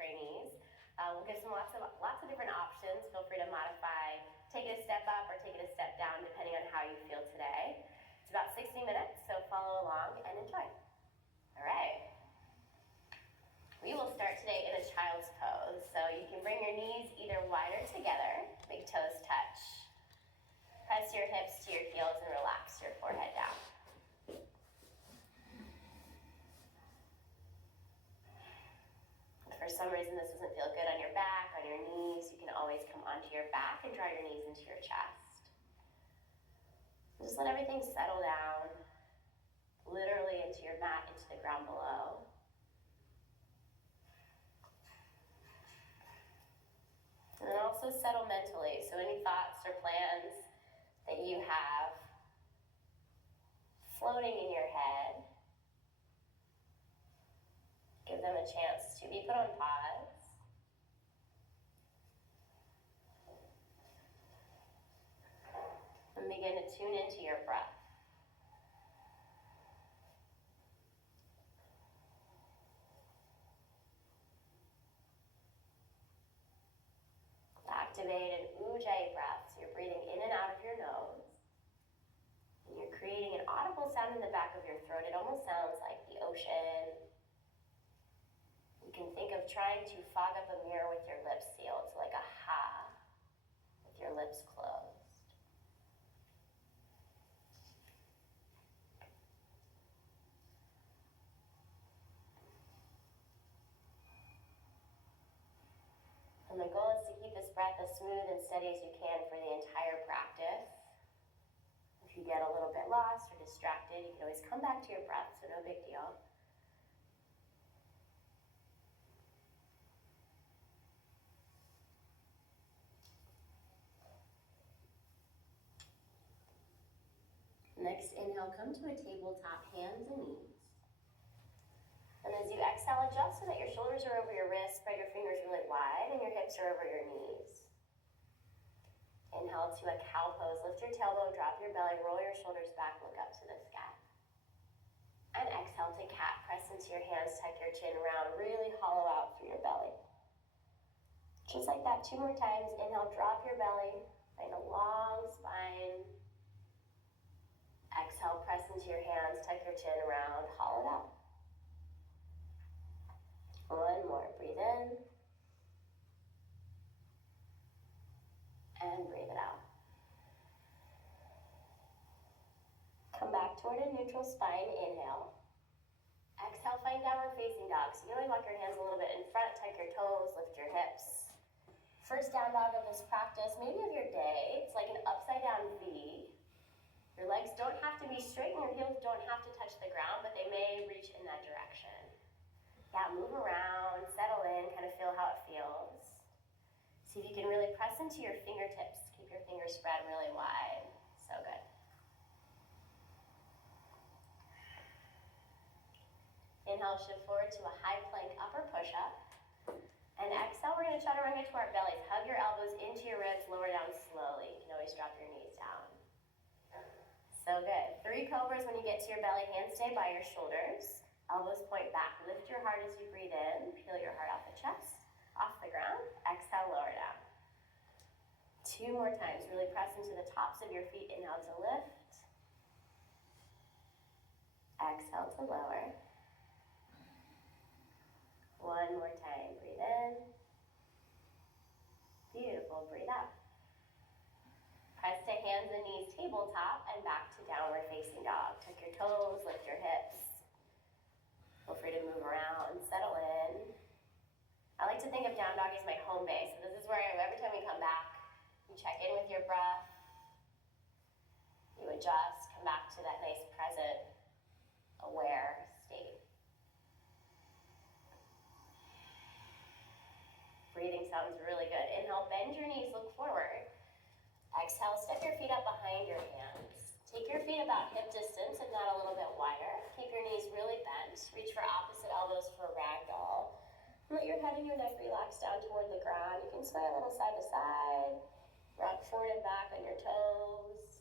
trainees. We'll give some lots of different options. Feel free to modify, take it a step up or take it a step down depending on how you feel today. It's about 60 minutes, so follow along and enjoy. All right. We will start today in a child's pose. So you can bring your knees either wider together, big toes touch. Press your hips to your heels and relax your forehead down. If for some reason this doesn't feel good on your back, on your knees, you can always come onto your back and draw your knees into your chest. Just let everything settle down, literally into your mat, into the ground below. And then also settle mentally. So any thoughts or plans that you have floating in your head, give them a chance to be put on pause. And begin to tune into your breath. Activate an Ujjayi breath, so you're breathing in and out of your nose. And you're creating an audible sound in the back of your throat. It almost sounds like the ocean. You can think of trying to fog up a mirror with your lips sealed, so like a ha, with your lips closed. And the goal is to keep this breath as smooth and steady as you can for the entire practice. If you get a little bit lost or distracted, you can always come back to your breath, so no big deal. Next, inhale, come to a tabletop, hands and knees. And as you exhale, adjust so that your shoulders are over your wrists, spread your fingers really wide, and your hips are over your knees. Inhale to a cow pose. Lift your tailbone, drop your belly, roll your shoulders back, look up to the sky. And exhale to cat. Press into your hands, tuck your chin around, really hollow out through your belly. Just like that, 2 more times. Inhale, drop your belly, find a long spine. Exhale, press into your hands, tuck your chin around, hollow it out. 1 more, breathe in. And breathe it out. Come back toward a neutral spine, inhale. Exhale, find downward facing dog. So you can always walk your hands a little bit in front, tuck your toes, lift your hips. First down dog of this practice, maybe of your day. It's like an upside down V. Your legs don't have to be straight and your heels don't have to touch the ground, but they may reach in that direction. Yeah, move around, settle in, kind of feel how it feels. See if you can really press into your fingertips. Keep your fingers spread really wide. So good. Inhale, shift forward to a high plank upper push-up. And exhale, we're going to chaturanga to our bellies. Hug your elbows into your ribs, lower down slowly. You can always drop your knees down. So good. 3 cobras when you get to your belly. Hands stay by your shoulders. Elbows point back. Lift your heart as you breathe in. Peel your heart off the chest, off the ground. Exhale, lower down. 2 more times. Really press into the tops of your feet. Inhale to lift. Exhale to lower. 1 more time. Breathe in. Beautiful. Breathe out. Press to hands and knees, tabletop, and back to downward facing dog. Tuck your toes, lift your hips. Feel free to move around, settle in. I like to think of down dog as my home base. So this is where every time we come back, you check in with your breath, you adjust, come back to that nice present, aware state. Breathing sounds really good. Inhale, bend your knees, look forward. Exhale, step your feet up behind your hands. Take your feet about hip distance, if not a little bit wider. Keep your knees really bent. Reach for opposite elbows for a ragdoll. Let your head and your neck relax down toward the ground. You can sway a little side to side. Rock forward and back on your toes.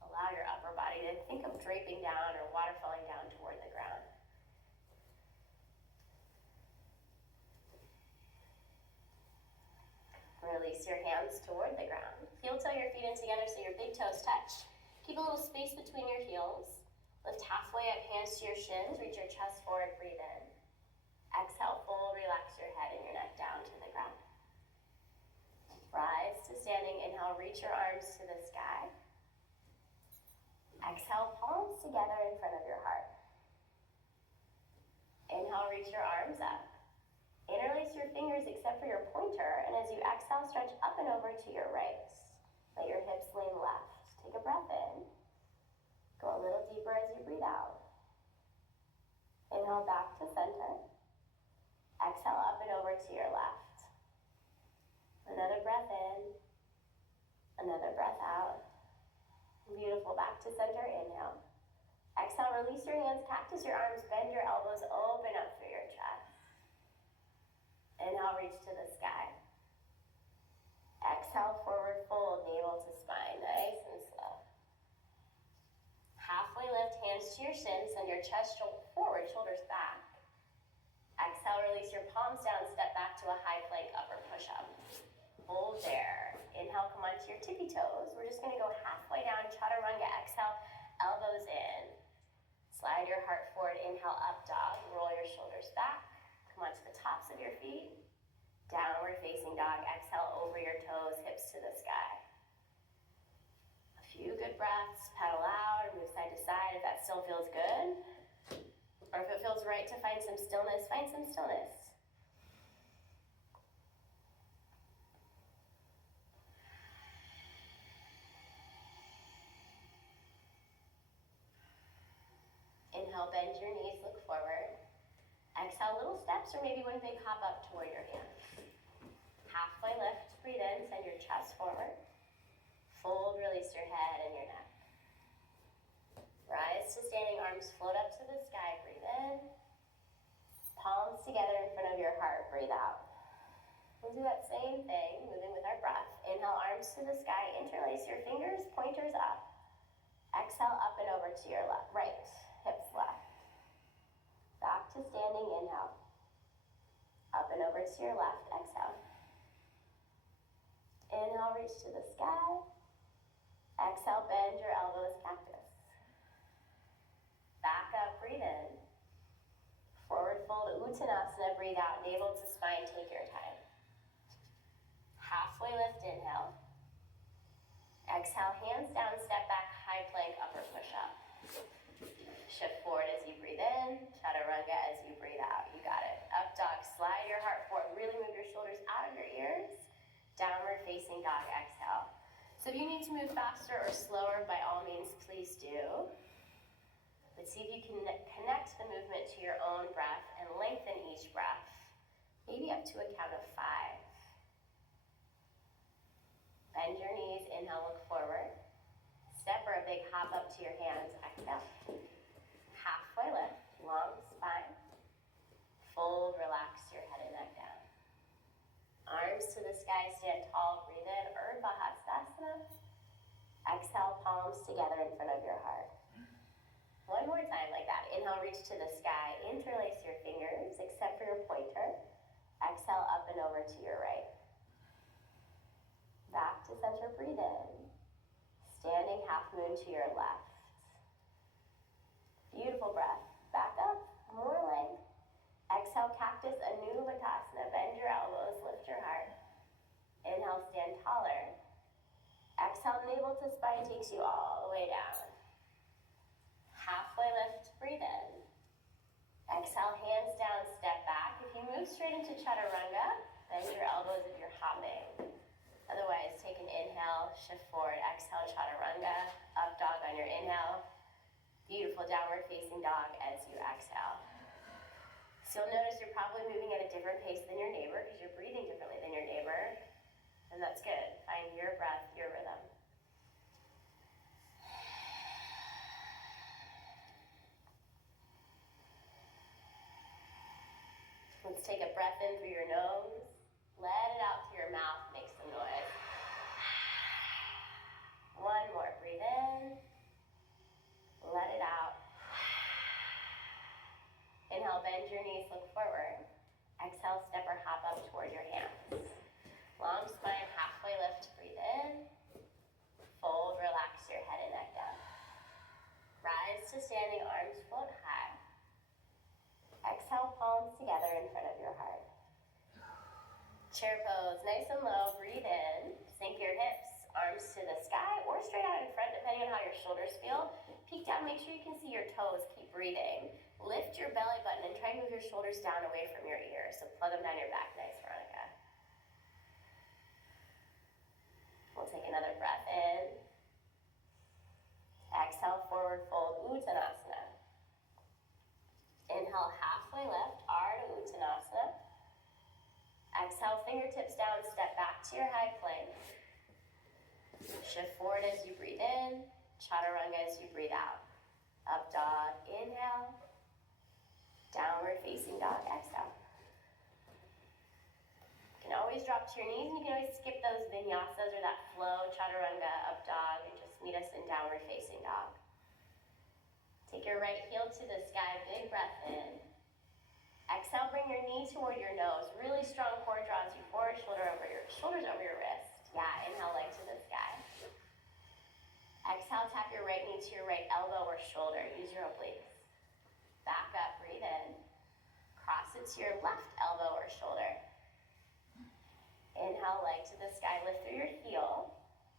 Allow your upper body to think of draping down or waterfalling down toward the ground. Release your hands toward the ground. Heel toe your feet in together so your big toes touch. Keep a little space between your heels. Lift halfway up, hands to your shins. Reach your chest forward, breathe in. Exhale, fold, relax your head and your neck down to the ground. Rise to standing. Inhale, reach your arms to the sky. Exhale, palms together in front of your heart. Inhale, reach your arms up. Interlace your fingers except for your pointer, and as you exhale, stretch up and over to your right. Let your hips lean left. Take a breath in. Go a little deeper as you breathe out. Inhale back to center. Exhale up and over to your left. Another breath in. Another breath out. Beautiful. Back to center. Inhale. Exhale, release your hands, cactus your arms, bend your elbows, open up through your chest. Inhale, reach to the sky. Exhale, forward fold, navel to spine, nice and slow. Halfway lift, hands to your shins, send your chest forward, shoulders back. Exhale, release your palms down, step back to a high plank, upper push-up. Hold there. Inhale, come onto your tippy toes. We're just gonna go halfway down, chaturanga, exhale, elbows in. Slide your heart forward, inhale, up dog, roll your shoulders back. Come onto the tops of your feet. Downward facing dog, exhale over your toes, hips to the sky. A few good breaths, pedal out or move side to side if that still feels good. Or if it feels right to find some stillness, find some stillness. Inhale, bend your knees, look forward. Exhale, little steps or maybe one big hop up toward your hands. Halfway lift, breathe in, send your chest forward. Fold, release your head and your neck. Rise to standing, arms float up to the sky, breathe in. Palms together in front of your heart, breathe out. We'll do that same thing, moving with our breath. Inhale, arms to the sky, interlace your fingers, pointers up. Exhale, up and over to your left, right, hips left. Back to standing, inhale. Up and over to your left, exhale. Inhale, reach to the sky. Exhale, bend your elbows, cactus. Back up, breathe in. Forward fold, Uttanasana, breathe out. Navel to spine, take your time. Halfway lift, inhale. Exhale, hands down, step back, high plank, upper push-up. Shift forward as you breathe in, chaturanga as you breathe out. You got it. Up dog, slide your heart forward. Really move your shoulders out of your ears. Downward facing dog, exhale. So if you need to move faster or slower, by all means, please do. But see if you can connect the movement to your own breath and lengthen each breath. Maybe up to a count of 5. Bend your knees, inhale, look forward. Step or a big hop up to your hands, exhale. Halfway lift, long spine. Fold, relax your head and neck down. Arms to the sky, stand tall, breathe in, Urdhva Hastasana. Exhale, palms together in front of your heart. One more time like that. Inhale, reach to the sky, interlace your fingers, except for your pointer. Exhale, up and over to your right. Back to center, breathe in. Standing half moon to your left. Beautiful breath. Back up, more length. Exhale, cactus, Anuvattasana. Bend your elbows, lift your heart. Inhale, stand taller. Exhale, navel to spine takes you all the way down. Halfway lift, breathe in. Exhale, hands down, step back. If you move straight into chaturanga, bend your elbows if you're hopping. Otherwise, take an inhale, shift forward, exhale, chaturanga, up dog on your inhale. Beautiful downward facing dog as you exhale. So you'll notice you're probably moving at a different pace than your neighbor because you're breathing differently than your neighbor. And that's good. Find your breath, your rhythm. Let's take a breath in through your nose. Let it out through your mouth, make some noise. One more, breathe in. Let it out. Inhale, bend your knees, look forward. Exhale, step or hop up toward your hands. Long spine, to standing, arms float high. Exhale, palms together in front of your heart. Chair pose, nice and low, breathe in, sink your hips, arms to the sky or straight out in front depending on how your shoulders feel. Peek down, make sure you can see your toes, keep breathing. Lift your belly button and try and move your shoulders down away from your ears, so plug them down your back, nice, Veronica. We'll take another breath in. Exhale, forward fold, Uttanasana. Inhale, halfway lift, Ardha Uttanasana. Exhale, fingertips down, step back to your high plank. Shift forward as you breathe in, Chaturanga as you breathe out. Up dog, inhale. Downward facing dog, exhale. You can always drop to your knees and you can always skip those vinyasas or that flow, Chaturanga, up dog, and just meet us in downward facing dog. Take your right heel to the sky, big breath in. Exhale, bring your knee toward your nose. Really strong core draws you forward, shoulders over your wrist. Yeah, inhale, leg to the sky. Exhale, tap your right knee to your right elbow or shoulder. Use your obliques. Back up, breathe in. Cross it to your left elbow or shoulder. Inhale, leg to the sky, lift through your heel.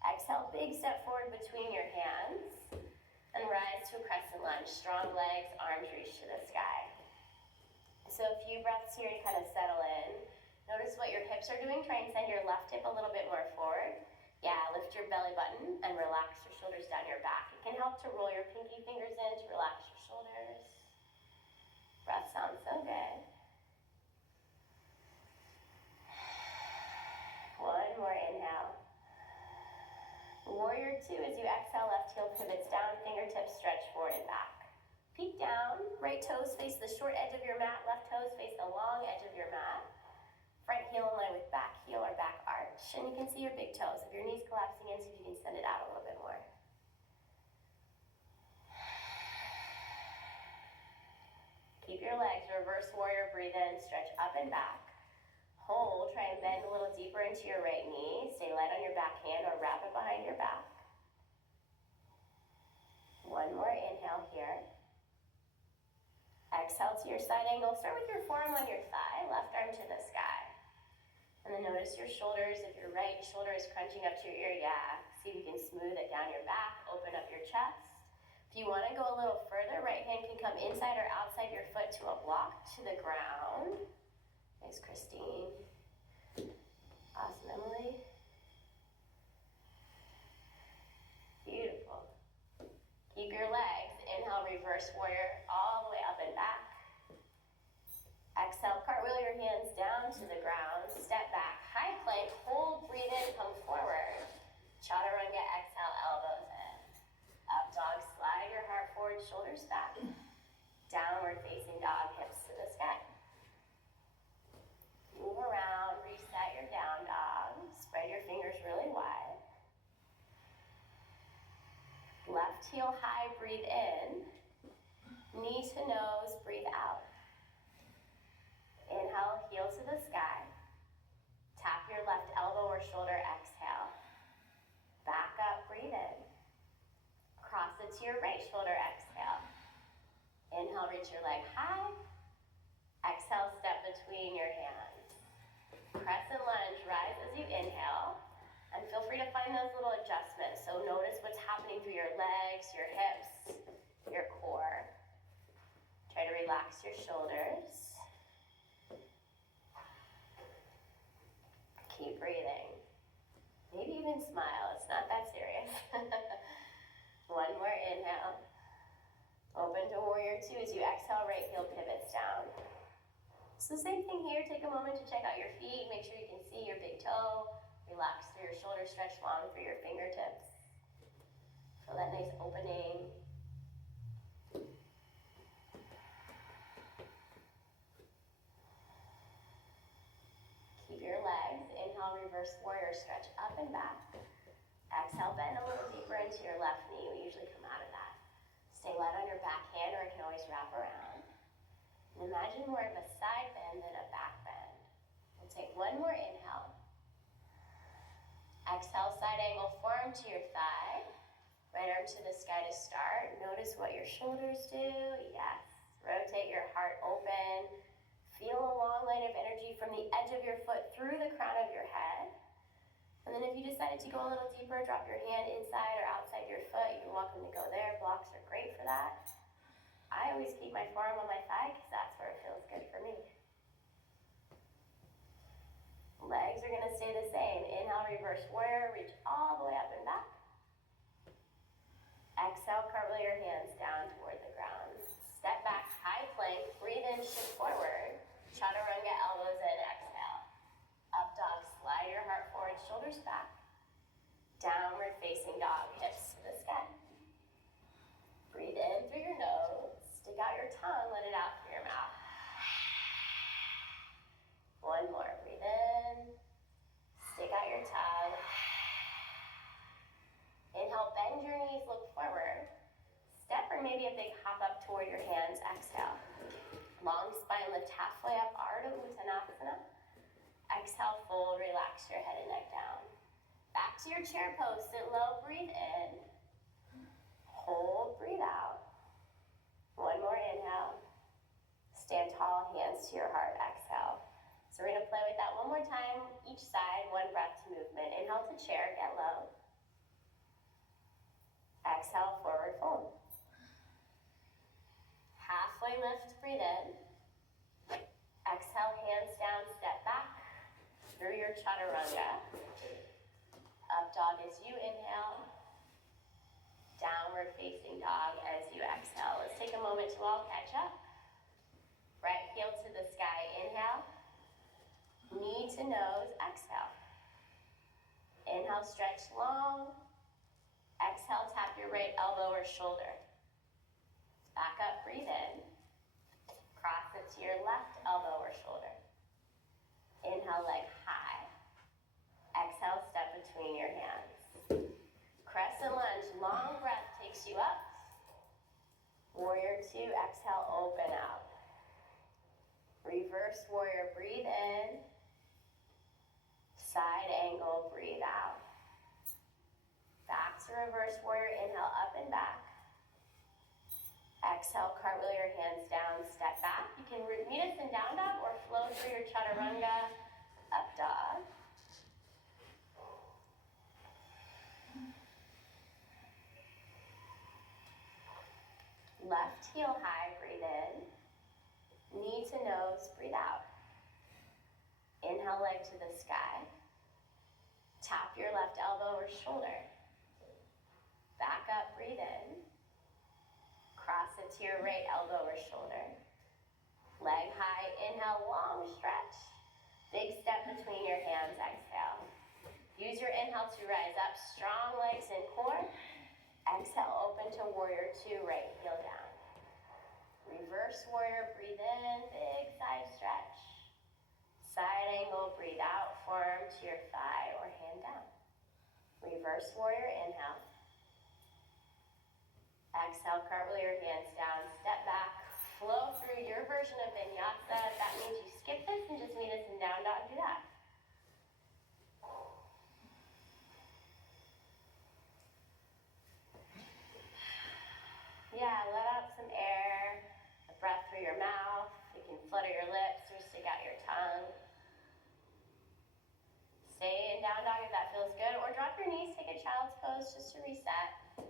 Exhale, big step forward between your hands. And rise to a crescent lunge. Strong legs, arms reach to the sky. So a few breaths here to kind of settle in. Notice what your hips are doing. Try and send your left hip a little bit more forward. Yeah, lift your belly button and relax your shoulders down your back. It can help to roll your pinky fingers in to relax your shoulders. Breath sounds so good. One more inhale. Warrior two, as you exhale, left heel pivots down, fingertips stretch forward and back. Peek down, right toes face the short edge of your mat, left toes face the long edge of your mat. Front heel in line with back heel or back arch, and you can see your big toes. If your knee's collapsing in, see if you can send it out a little bit more. Keep your legs, reverse warrior, breathe in, stretch up and back. Hold, try and bend a little deeper into your right knee. Stay light on your back hand or wrap it behind your back. One more inhale here. Exhale to your side angle. Start with your forearm on your thigh, left arm to the sky. And then notice your shoulders. If your right shoulder is crunching up to your ear, yeah. See if you can smooth it down your back, open up your chest. If you want to go a little further, right hand can come inside or outside your foot to a block to the ground. Thanks, Christine. Awesome, Emily. Beautiful. Keep your legs. Inhale, reverse warrior, all the way up and back. Exhale, cartwheel your hands down to the ground. Step back, high plank, hold, breathe in, come forward. Chaturanga, exhale, elbows in. Up dog, slide your heart forward, shoulders back. Downward facing dog, hips to the sky. Move around, reset your down dog. Spread your fingers really wide. Left heel high, breathe in. Knee to nose, breathe out. Inhale, heel to the sky. Tap your left elbow or shoulder, exhale. Back up, breathe in. Cross it to your right shoulder, exhale. Inhale, reach your leg high. Exhale, step between your hands. Crescent lunge, rise as you inhale. And feel free to find those little adjustments. So notice what's happening through your legs, your hips, your core. Try to relax your shoulders. Keep breathing. Maybe even smile, it's not that serious. One more inhale. Open to warrior two as you exhale, right heel pivots down. So same thing here, take a moment to check out your feet, make sure you can see your big toe. Relax through your shoulders, stretch long through your fingertips. Feel that nice opening. Keep your legs. Inhale, reverse warrior, stretch up and back. Exhale, bend a little deeper into your left knee. We usually come out of that. Stay light on your back hand, or it can always wrap around. And imagine more of a side bend than a back bend. We'll take one more inhale. Exhale, side angle, forearm to your thigh. right arm to the sky to start. Notice what your shoulders do. Yes. Rotate your heart open. Feel a long line of energy from the edge of your foot through the crown of your head. And then if you decided to go a little deeper, drop your hand inside or outside your foot. You're welcome to go there. Blocks are great for that. I always keep my forearm on my thigh because that's where it feels good for me. Legs are going to stay the same. Inhale, reverse warrior. Reach all the way up and back. Exhale, cartwheel your hands down toward the ground. Step back, high plank. Breathe in, shift forward. Chaturanga, elbows in, exhale. Up dog, slide your heart forward, shoulders back. Downward facing dog, hips to the sky. Breathe in through your nose. Stick out your tongue, let it out through your mouth. One more, breathe in. Stick out your tongue. Inhale, bend your knees, look forward. Step or maybe a big hop up toward your hands, exhale. Long spine, lift halfway up, Ardha Uttanasana. Exhale, fold, relax your head and neck down. Back to your chair pose, sit low, breathe in. Hold, breathe out. One more inhale. Stand tall, hands to your heart, exhale. So we're gonna play with that one more time, each side, one breath to movement. Inhale to chair, get low. Exhale, forward fold. Halfway lift, breathe in. Exhale, hands down, step back through your chaturanga. Up dog as you inhale. Downward facing dog as you exhale. Let's take a moment to all catch up. Right heel to the sky, inhale. Knee to nose, exhale. Inhale, stretch long. Exhale, tap your right elbow or shoulder. Back up, breathe in. Cross it to your left elbow or shoulder. Inhale, leg high. Exhale, step between your hands. Crescent lunge, long breath takes you up. Warrior two, exhale, open out. Reverse warrior, breathe in. Side angle, breathe out. Back to reverse warrior, inhale, up and back. Exhale, cartwheel your hands down, step back. You can meet us in down dog or flow through your chaturanga, up dog. Left heel high, breathe in. Knee to nose, breathe out. Inhale, leg to the sky. Tap your left elbow or shoulder. Back up, breathe in. Cross it to your right elbow or shoulder. Leg high, inhale, long stretch. Big step between your hands, exhale. Use your inhale to rise up, strong legs and core. Exhale, open to warrior two, right heel down. Reverse warrior, breathe in, big side stretch. Side angle, breathe out, forearm to your thigh or hand down. Reverse warrior, inhale. Exhale, cartwheel your hands down, step back, flow through your version of vinyasa. If that means you skip this and just meet us in down dog, do that. Yeah, let out some air, a breath through your mouth. You can flutter your lips or stick out your tongue. Stay in down dog if that feels good, or drop your knees, take a child's pose just to reset.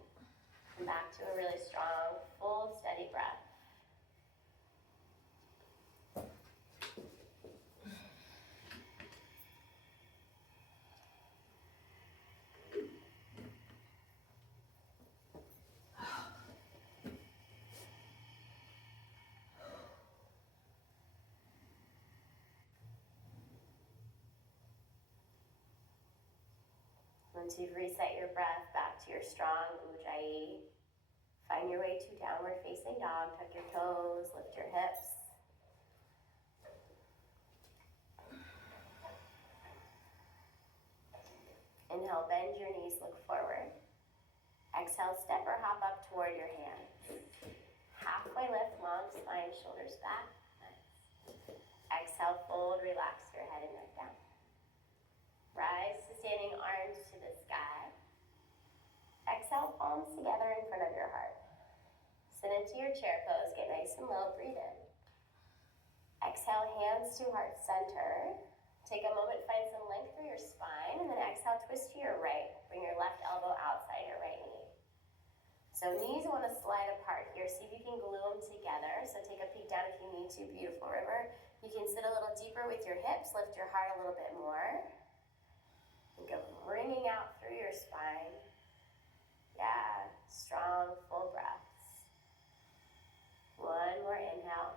Come back to a really strong, full, steady breath. Once you've reset your breath back to your strong Ujjayi, find your way to downward facing dog. Tuck your toes, lift your hips. Inhale, bend your knees, look forward. Exhale, step or hop up toward your hands. Halfway lift, long spine, shoulders back. Nice. Exhale, fold, relax your head and neck down. Rise to standing, arms to the sky. Exhale, palms together. hands to heart center. Take a moment, find some length through your spine, and then exhale, twist to your right. Bring your left elbow outside your right knee. So knees want to slide apart here. See if you can glue them together. So take a peek down if you need to. Beautiful, River. You can sit a little deeper with your hips. Lift your heart a little bit more. And go ringing out through your spine. Yeah, strong, full breaths. One more inhale.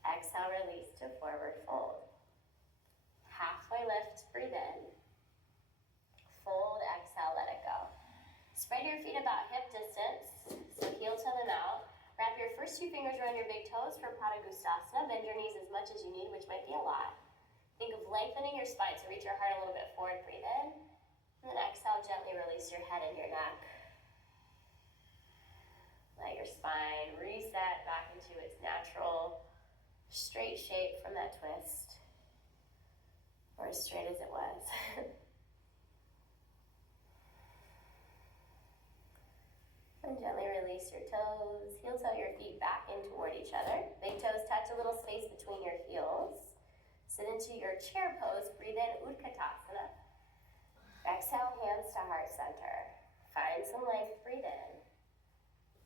Exhale, release to forward fold. Halfway lift, breathe in. Fold, exhale, let it go. Spread your feet about hip distance, so heel to them out. Wrap your first two fingers around your big toes for Padangusthasana. Bend your knees as much as you need, which might be a lot. Think of lengthening your spine, so reach your heart a little bit forward, breathe in. And then exhale, gently release your head and your neck. Let your spine reset back into its natural straight shape from that twist. Or as straight as it was. And gently release your toes. Heel toe your feet back in toward each other. Big toes touch a little space between your heels. Sit into your chair pose. Breathe in, Utkatasana. Exhale, hands to heart center. Find some length, breathe in.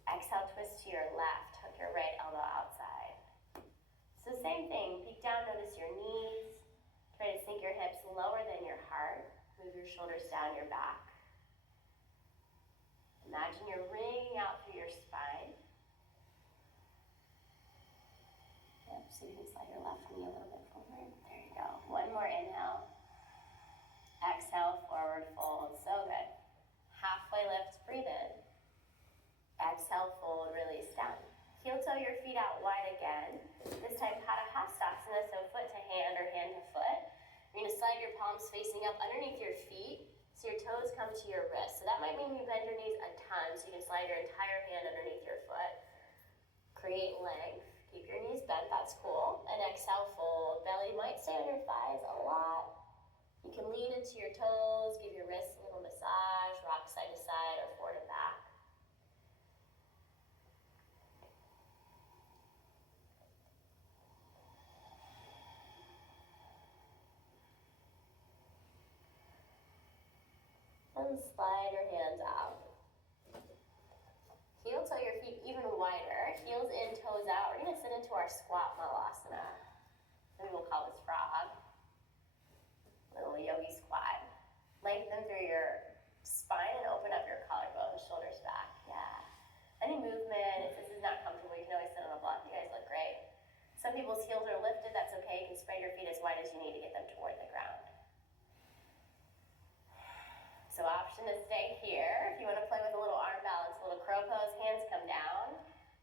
Exhale, twist to your left. Hook your right elbow outside. So same thing, peek down, notice your knees. Try to sink your hips lower than your heart. Move your shoulders down your back. Imagine you're ringing out through your spine. Yep, so you can slide your left knee a little bit forward. There you go. One more inhale. Exhale, forward fold. So good. Halfway lift, breathe in. Exhale, fold, release down. Heel toe your feet out wide again. This time Padahastasana, so foot to hand or hand to foot. You're gonna slide your palms facing up underneath your feet so your toes come to your wrists. So that might mean you bend your knees a ton so you can slide your entire hand underneath your foot. Create length. Keep your knees bent, that's cool. And exhale, fold. Belly might stay on your thighs a lot. You can lean into your toes, give your wrists a little massage, rock side to side or forward and back. And slide your hands out. Heel toe your feet even wider. Heels in, toes out. We're gonna sit into our squat malasana. Maybe we'll call this frog. Little yogi squat. Lengthen through your spine and open up your collarbone, shoulders back. Yeah. Any movement, if this is not comfortable, you can always sit on a block. You guys look great. Some people's heels are lifted, that's okay. You can spread your feet as wide as you need to get them toward the ground. So option to stay here. If you want to play with a little arm balance, a little crow pose, hands come down.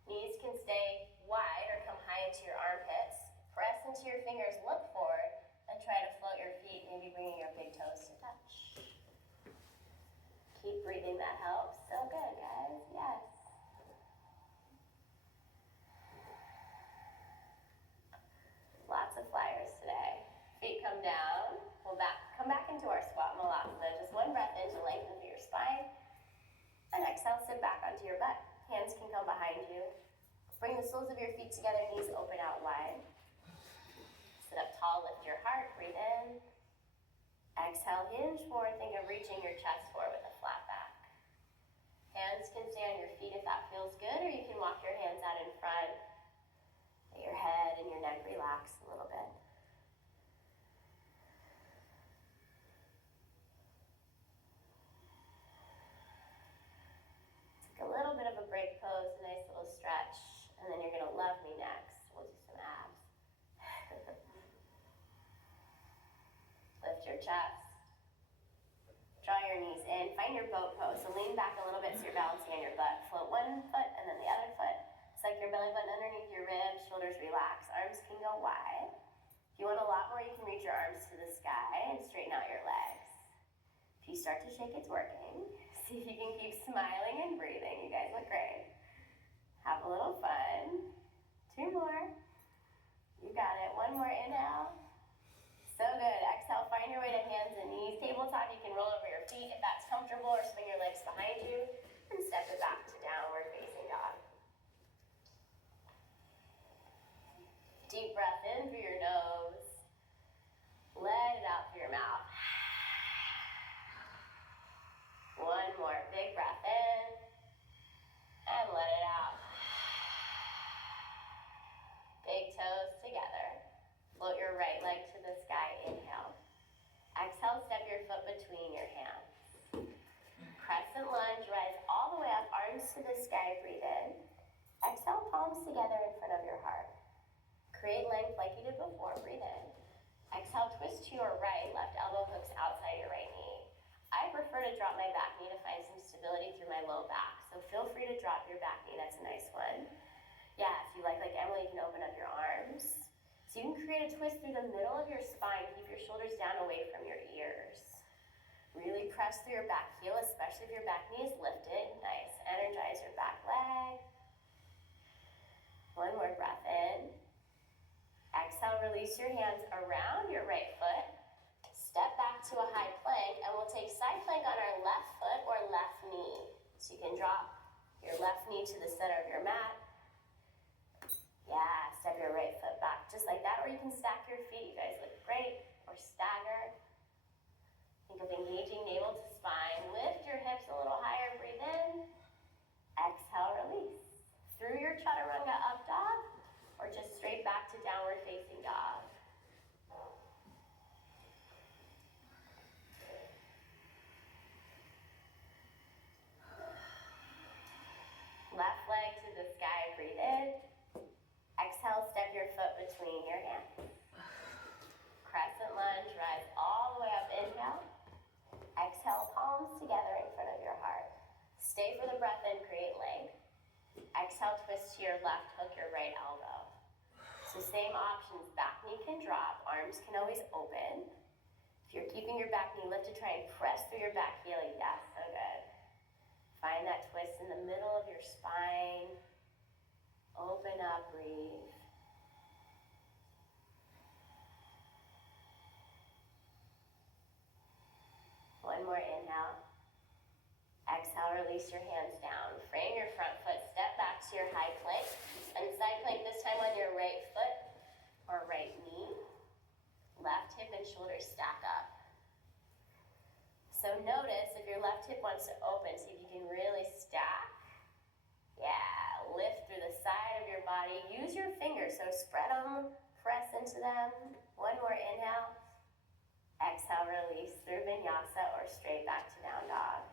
Knees can stay wide or come high into your armpits. Press into your fingers, look forward, and try to float your feet, maybe bringing your big toes to touch. Keep breathing, that helps. So good, guys. Yes. Lots of flyers today. Feet come down. We'll come back into our squat malasana. Just one breath in to lengthen through your spine. And exhale, sit back onto your butt. Hands can come behind you. Bring the soles of your feet together, knees open out wide. Sit up tall, lift your heart, breathe in. Exhale, hinge forward, think of reaching your chest forward with a flat back. Hands can stay on your feet if that feels good, or you can walk your hands out in front. Let your head and your neck relax a little bit. Take a little bit of a break pose, a nice little stretch, and then you're gonna love me next. We'll do some abs. Lift your chest. Draw your knees in. Find your boat pose. So lean back a little bit so you're balancing on your butt. Float one foot and then the other foot. Suck your belly button underneath your ribs. Shoulders relax. Arms can go wide. If you want a lot more, you can reach your arms to the sky and straighten out your legs. If you start to shake, it's working. See if you can keep smiling and breathing. You guys look great. Have a little fun. 2 more. You got it. 1 more inhale. So good. Exhale, find your way to hands and knees. Tabletop, you can roll over your feet if that's comfortable, or swing your legs behind you and step it back to downward facing dog. Deep breath in through your nose. drop my back knee to find some stability through my low back. So feel free to drop your back knee, that's a nice one. Yeah, if you like Emily, you can open up your arms. So you can create a twist through the middle of your spine, keep your shoulders down away from your ears. Really press through your back heel, especially if your back knee is lifted. Nice, energize your back leg. One more breath in. Exhale, release your hands around your right foot. Step back to a high plank, and we'll take side plank on our left foot or left knee. So you can drop your left knee to the center of your mat. Yeah, step your right foot back just like that, or you can stack your feet. You guys look great. Or stagger. Think of engaging navel to spine. Lift your hips a little higher, breathe in. Exhale, release. Through your chaturanga up dog, or just straight back to downward facing dog. Left leg to the sky, breathe in. Exhale, step your foot between your hands. Crescent lunge, rise all the way up, inhale. Exhale, palms together in front of your heart. Stay for the breath in, create length. Exhale, twist to your left, hook your right elbow. So same options, back knee can drop, arms can always open. If you're keeping your back knee lifted, try and press through your back heel, yes, so good. Find that twist in the middle of your spine. Open up, breathe. One more inhale. Exhale, release your hands down. Frame your front foot, step back to your high plank. And side plank this time on your right foot or right knee. Left hip and shoulders stack up. So notice if your left hip wants to open, see if you can really stack. Yeah, lift through the side of your body. Use your fingers, so spread them, press into them. One more inhale. Exhale, release through vinyasa or straight back to down dog.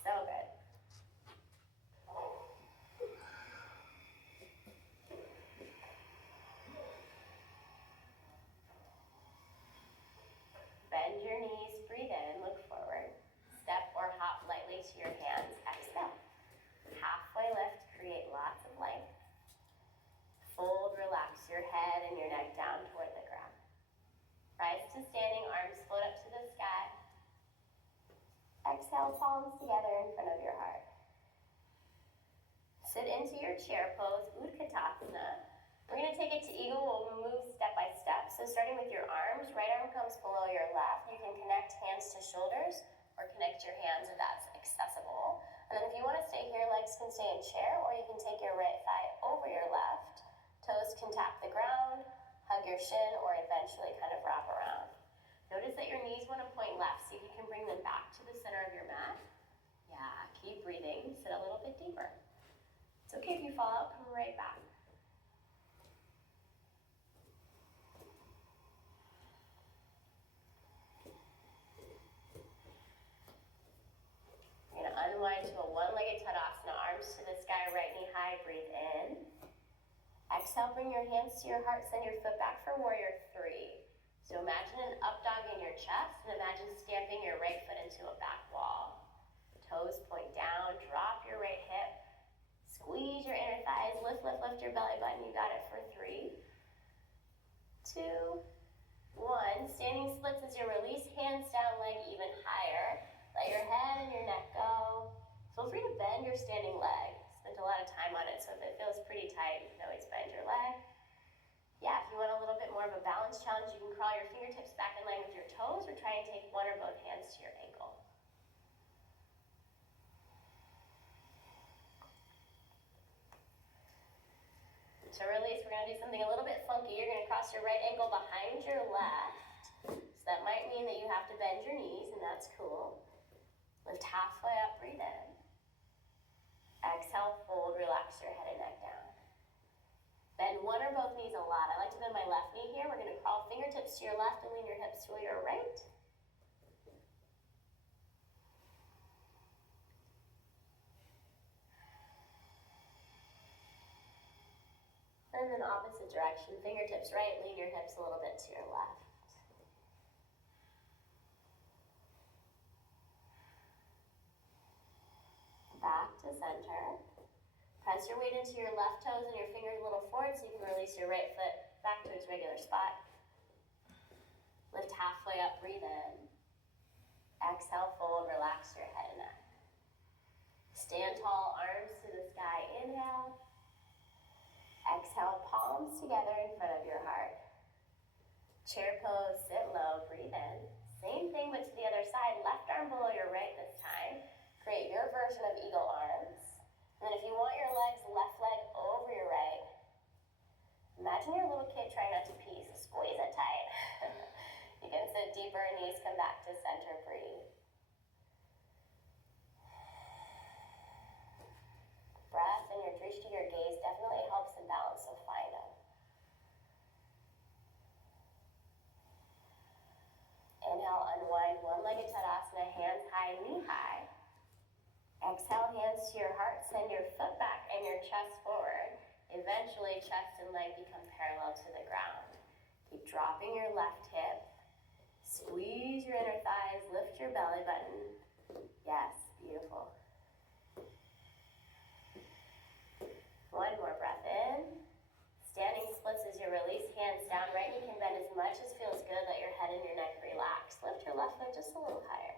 So good. Bend your knees, breathe in, look forward. Step or hop lightly to your hands, exhale. Halfway lift, create lots of length. Fold, relax your head and your neck down toward the ground. Rise to standing, arms float up to the sky. Exhale, palms together in front of your heart. Sit into your chair pose, Utkatasana. We're going to take it to eagle. We'll move step by step. So starting with your arms, right arm comes below your left. You can connect hands to shoulders or connect your hands if that's accessible. And then if you want to stay here, legs can stay in chair, or you can take your right thigh over your left. Toes can tap the ground, hug your shin, or eventually kind of wrap around. Notice that your knees want to point left. See if you can bring them back to the center of your mat. Yeah, keep breathing. Sit a little bit deeper. It's okay if you fall out, come right back. You're going to unwind to a one-legged Tadasana, arms to the sky, right knee high, breathe in. Exhale, bring your hands to your heart, send your foot back for warrior three. So imagine an up dog in your chest, and imagine stamping your right foot into a back wall. Toes point down, drop your right hip, squeeze your inner thighs, lift your belly button. You got it for 3, 2, 1. Standing splits as you release, hands down, leg even higher. Let your head and your neck go. Feel free to bend your standing leg. Spent a lot of time on it, so if it feels pretty tight, you can always bend your leg. Yeah, if you want a little bit more of a balance challenge, you can crawl your fingertips back in line with your toes or try and take one or both hands to your ankle. To release, we're going to do something a little bit funky. You're going to cross your right ankle behind your left. So that might mean that you have to bend your knees, and that's cool. Lift halfway up, breathe in. Exhale, fold, relax your head and neck down. Bend one or both knees a lot. I like to bend my left knee here. We're going to crawl fingertips to your left and lean your hips to your right. And then opposite direction, fingertips right, lean your hips a little bit to your left. center. Press your weight into your left toes and your fingers a little forward so you can release your right foot back to its regular spot. Lift halfway up, breathe in. Exhale, fold, relax your head and neck. Stand tall, arms to the sky, inhale. Exhale, palms together in front of your heart. Chair pose, sit low, breathe in. Same thing but to the other side, left arm below your right this time. Create your version of eagle arms. And then if you want your legs, left leg over your right. Imagine your little kid trying not to pee, so squeeze it tight. You can sit deeper, knees come back to center, breathe. Breath and your drishti, your gaze, definitely helps in balance, so find them. Inhale, unwind, one-legged Tadasana, hands high, knee high. Exhale, hands to your heart, send your foot back and your chest forward. Eventually, chest and leg become parallel to the ground. Keep dropping your left hip. Squeeze your inner thighs, lift your belly button. Yes, beautiful. One more breath in. Standing splits as you release, hands down. Right knee can bend as much as feels good. Let your head and your neck relax. Lift your left foot just a little higher.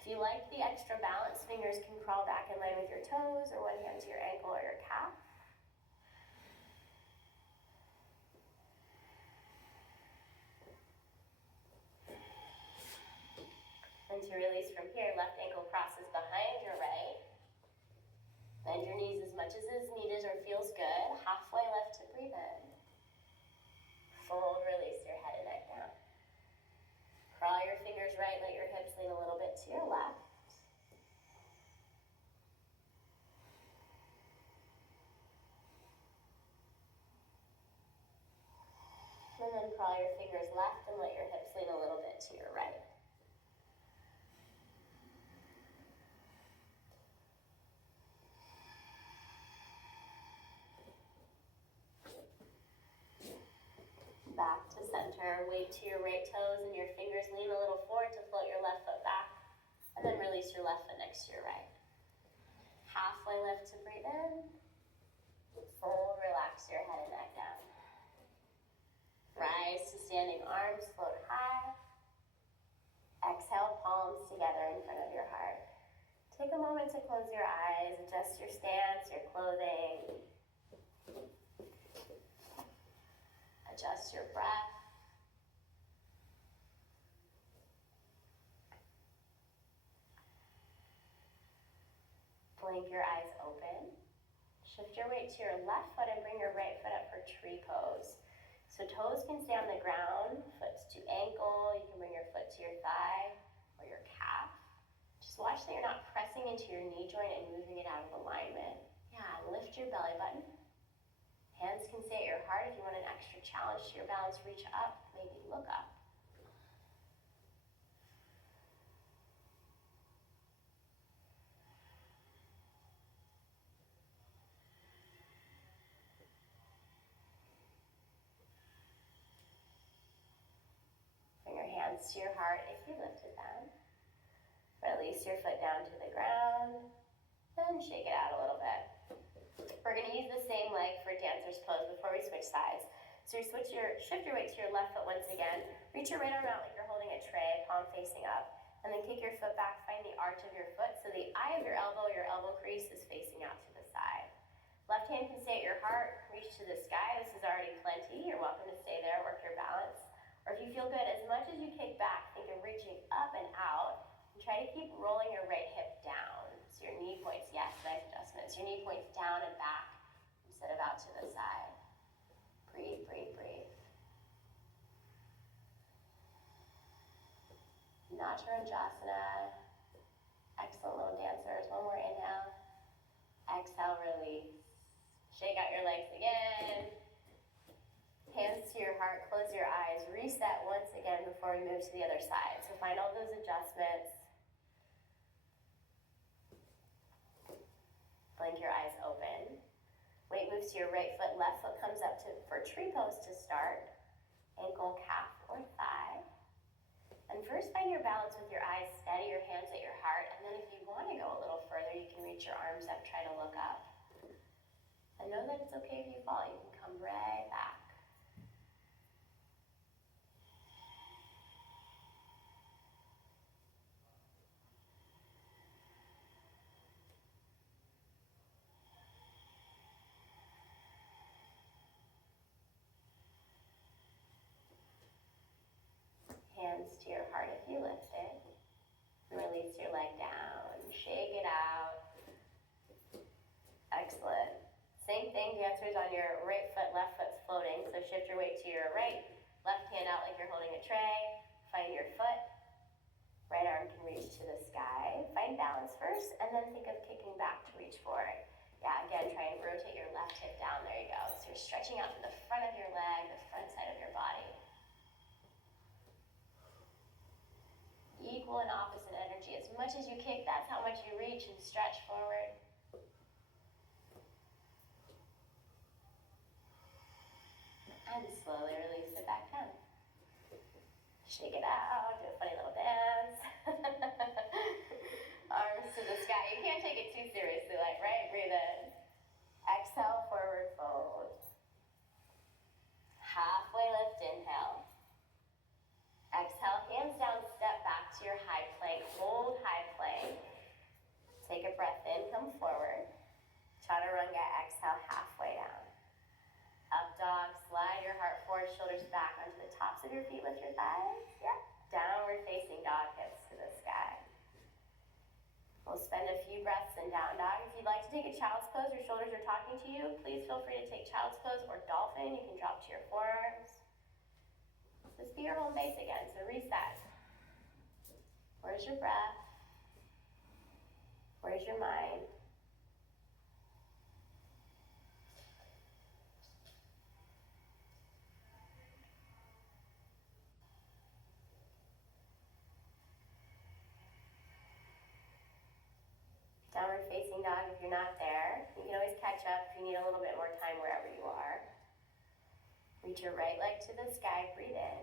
If you like the extra balance, fingers can crawl back in line with your toes or one hand to your ankle or your calf. And to release from here, left ankle crosses behind your right. Bend your knees as much as is needed or feels good. Halfway lift to breathe in. Fold, release your head and neck down. Crawl your fingers right, let your hips lean a little bit to your left. And then crawl your fingers left and let your hips lean a little bit to your right. Back to center, weight to your right toes and your fingers lean a little forward to float your left foot back, and then release your left foot next to your right. Halfway lift to breathe in. Fold, relax your head and neck down. Rise to standing arms, float high. Exhale, palms together in front of your heart. Take a moment to close your eyes, adjust your stance, your clothing. Adjust your breath. Blink your eyes open. Shift your weight to your left foot and bring your right foot up for tree pose. So toes can stay on the ground, foot to ankle. You can bring your foot to your thigh or your calf. Just watch that you're not pressing into your knee joint and moving it out of alignment. Yeah, lift your belly button. Hands can stay at your heart. If you want an extra challenge to your balance, reach up, maybe look up. Bring your hands to your heart if you lifted them. Release your foot down to the ground, and shake it out a little bit. We're going to use the same leg for dancer's pose before we switch sides. So you shift your weight to your left foot once again. Reach your right arm out like you're holding a tray, palm facing up. And then kick your foot back, find the arch of your foot. So the eye of your elbow crease is facing out to the side. Left hand can stay at your heart, reach to the sky. This is already plenty. You're welcome to stay there, work your balance. Or if you feel good, as much as you kick back, think of reaching up and out. And try to keep rolling your right hip down. So your knee points, yes, nice adjustments. Your knee points down and back instead of out to the side. Breathe, breathe, breathe. Nacharanjasana. Excellent little dancers. One more inhale. Exhale, release. Shake out your legs again. Hands to your heart, close your eyes. Reset once again before we move to the other side. So find all those adjustments. Blink your eyes open. Weight moves to your right foot, left foot comes up for tree pose to start. Ankle, calf, or thigh. And first find your balance with your eyes steady, your hands at your heart. And then if you want to go a little further, you can And know that it's okay if you fall. You can come right back. Hands to your heart if you lift it. Release your leg down. Shake it out. Excellent. Same thing, dancers, on your right foot, left foot's floating. So shift your weight to your right. Left hand out like you're holding a tray. Find your foot. Right arm can reach to the sky. Find balance first, and then think of kicking back to reach forward. Yeah, again, try and rotate your left hip down. There you go. So you're stretching out to the front of your leg, the front side of your body. Equal and opposite energy. As much as you kick, that's how much you reach and stretch forward. And slowly release it back down. Shake it out, do a funny little dance. Arms to the sky. You can't take it too seriously, like, right? Breathe in. Exhale, forward fold. Halfway lift, inhale. Exhale, hands down, step back to your high plank. Hold high plank. Take a breath in, come forward. Chaturanga, exhale, halfway down. Up dog, slide your heart forward, shoulders back onto the tops of your feet, lift your thighs. Yeah. Downward facing dog, hips to the sky. We'll spend a few breaths in down dog. If you'd like to take a child's pose, your shoulders are talking to you, please feel free to take child's pose or dolphin. You can drop to your forearms. Just be your home base again, so reset. Where's your breath? Where's your mind? Downward facing dog, if you're not there, you can always catch up if you need a little bit more time wherever you are. Reach your right leg to the sky, breathe in.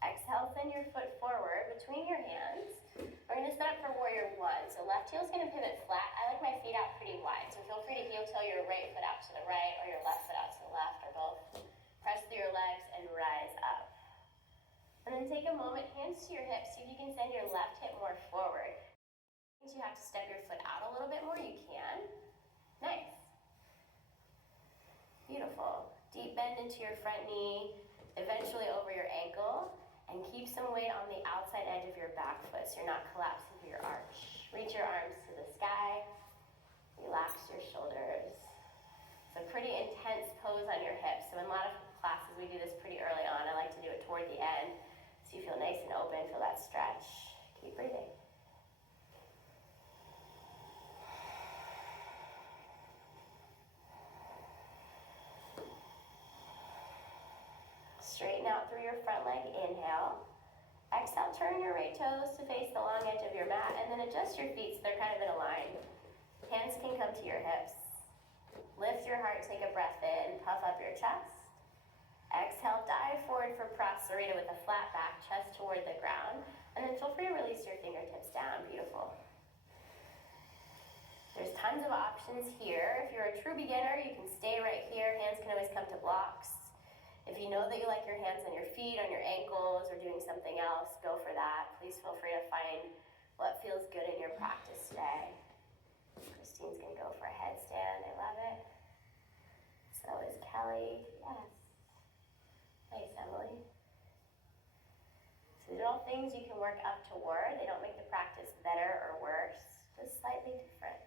Exhale, send your foot forward between your hands. We're going to set up for warrior one. So left heel's going to pivot flat. I like my feet out pretty wide, so feel free to heel toe your right foot out to the right or your left foot out to the left or both. Press through your legs and rise up. And then take a moment, hands to your hips. See if you can send your left hip more forward. If you have to step your foot out a little bit more, you can. Nice. Beautiful. Deep bend into your front knee, eventually over your ankle, and keep some weight on the outside edge of your back foot so you're not collapsing through your arch. Reach your arms to the sky. Relax your shoulders. It's a pretty intense pose on your hips. So in a lot of classes, we do this pretty early on. I like to do it toward the end so you feel nice and open, feel that stretch. Keep breathing. Straighten out through your front leg, inhale. Exhale, turn your right toes to face the long edge of your mat, and then adjust your feet so they're kind of in a line. Hands can come to your hips. Lift your heart, take a breath in, puff up your chest. Exhale, dive forward for Prasarita with a flat back, chest toward the ground, and then feel free to release your fingertips down. Beautiful. There's tons of options here. If you're a true beginner, you can stay right here. Hands can always come to blocks. If you know that you like your hands on your feet, on your ankles, or doing something else, go for that. Please feel free to find what feels good in your practice today. Christine's going to go for a headstand. I love it. So is Kelly. Yes. Nice, Emily. So these are all things you can work up toward. They don't make the practice better or worse, just slightly different.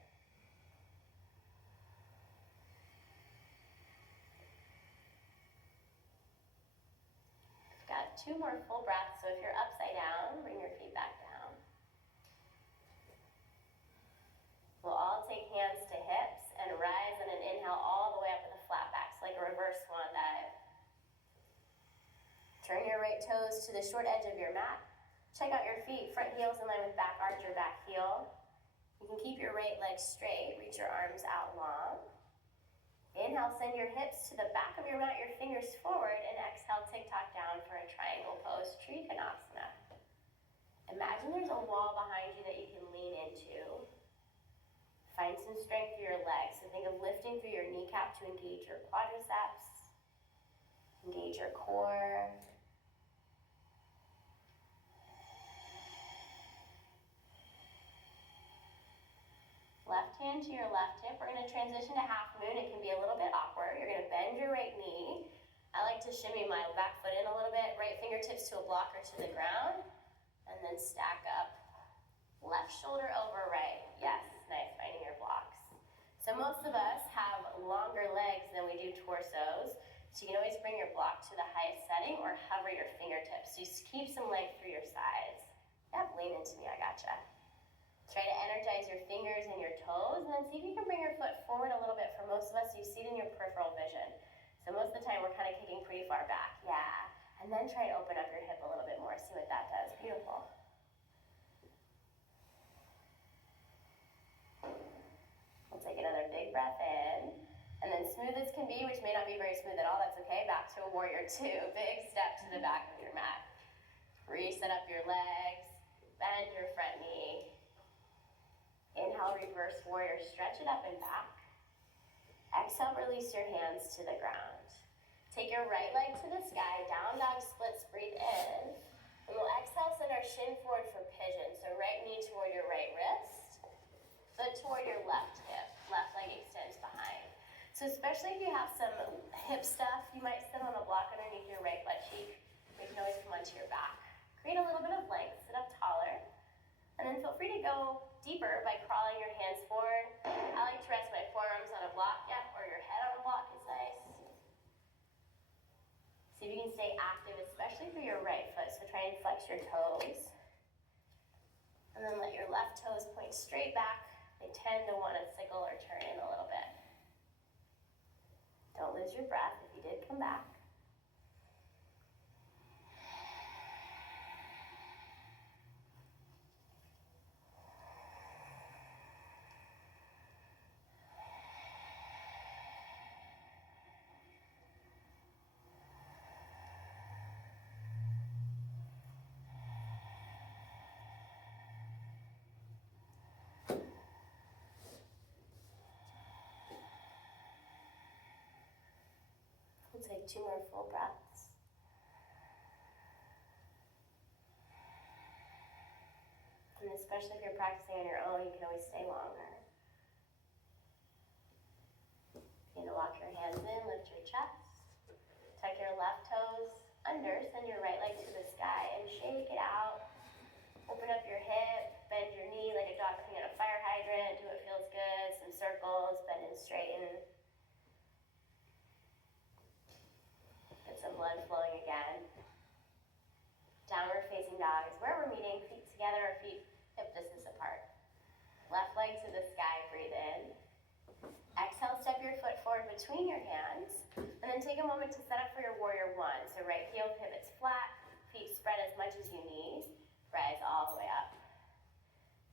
Got 2 more full breaths, so if you're upside down, bring your feet back down. We'll all take hands to hips and rise on an inhale all the way up with a flat back, so like a reverse swan dive. Turn your right toes to the short edge of your mat. Check out your feet, front heels in line with back arch or back heel. You can keep your right leg straight, reach your arms out long. Inhale, send your hips to the back of your mat, your fingers forward, and exhale, tick-tock down for a triangle pose, Trikonasana. Imagine there's a wall behind you that you can lean into. Find some strength through your legs. So think of lifting through your kneecap to engage your quadriceps, engage your core. Left hand to your left hip. We're going to transition to half moon. It can be a little bit awkward. You're going to bend your right knee. I like to shimmy my back foot in a little bit. Right fingertips to a block or to the ground. And then stack up. Left shoulder over right. Yes, nice, finding your blocks. So most of us have longer legs than we do torsos. So you can always bring your block to the highest setting or hover your fingertips. So you keep some length through your sides. Yep, lean into me, I gotcha. Try to energize your fingers and your toes, and then see if you can bring your foot forward a little bit. For most of us, you see it in your peripheral vision. So most of the time, we're kind of kicking pretty far back. Yeah. And then try to open up your hip a little bit more. See what that does. Beautiful. We'll take another big breath in. And then smooth as can be, which may not be very smooth at all, that's okay. Back to a warrior two. Big step to the back of your mat. Reset up your legs. Bend your front knee. Inhale, reverse warrior, stretch it up and back. Exhale, release your hands to the ground. Take your right leg to the sky, down dog splits, breathe in. And we'll exhale, send our shin forward for pigeon. So right knee toward your right wrist, foot toward your left hip. Left leg extends behind. So especially if you have some hip stuff, you might sit on a block underneath your right butt cheek. You can always come onto your back. Create a little bit of length, sit up taller. And then feel free to go deeper by crawling your hands forward. I like to rest my forearms on a block, or your head on a block is nice. See if you can stay active, especially for your right foot. So try and flex your toes. And then let your left toes point straight back. They tend to want to cycle or turn in a little bit. Don't lose your breath if you did come back. We'll take 2 more full breaths. And especially if you're practicing on your own, you can always stay longer. Begin to walk your hands in, lift your chest. Tuck your left toes under, send your right leg to the sky and shake it out. Open up your hip, bend your knee like a dog coming out of a fire hydrant. Do what feels good, some circles, bend and straighten. Get some blood flowing again. Downward facing dog is where we're meeting, feet together or feet hip distance apart. Left leg to the sky, breathe in. Exhale, step your foot forward between your hands, and then take a moment to set up for your warrior one. So right heel pivots flat, feet spread as much as you need. Rise all the way up.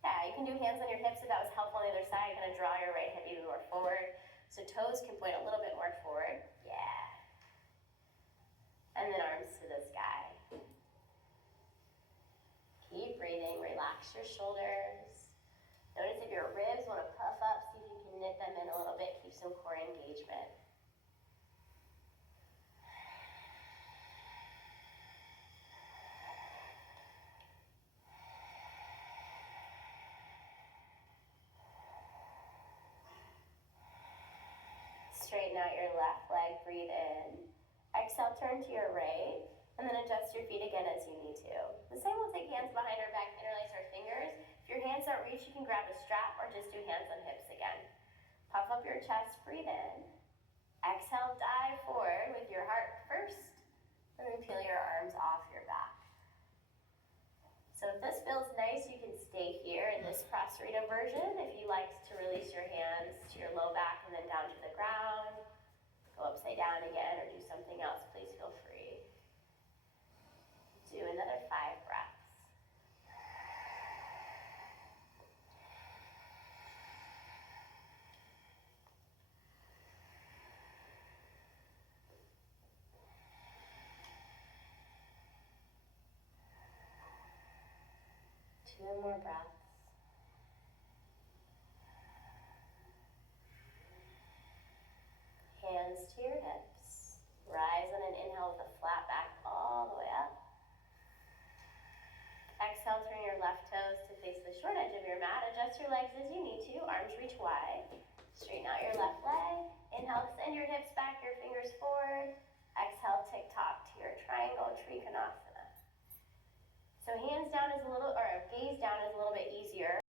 Yeah, you can do hands on your hips if that was helpful on the other side. You're gonna draw your right hip even more forward. So toes can point a little bit more forward. Yeah. And then arms to the sky. Keep breathing, relax your shoulders. Notice if your ribs want to puff up, see if you can knit them in a little bit, keep some core engagement. Straighten out your left leg, breathe in. Exhale, turn to your right, and then adjust your feet again as you need to. The same, we'll take hands behind our back, interlace our fingers. If your hands don't reach, you can grab a strap or just do hands on hips again. Puff up your chest, breathe in. Exhale, dive forward with your heart first, and then peel your arms off your back. So if this feels nice, you can stay here in this Prasarita version. If you like to release your hands to your low back and then down to the ground, go upside down again or do something else, please feel free. Do another 5 breaths. Two more breaths. adjust your legs as you need to. Arms reach wide. Straighten out your left leg. Inhale, send your hips back, your fingers forward. Exhale, tick-tock to your triangle trikonasana. So hands down is a little, or gaze down is a little bit easier.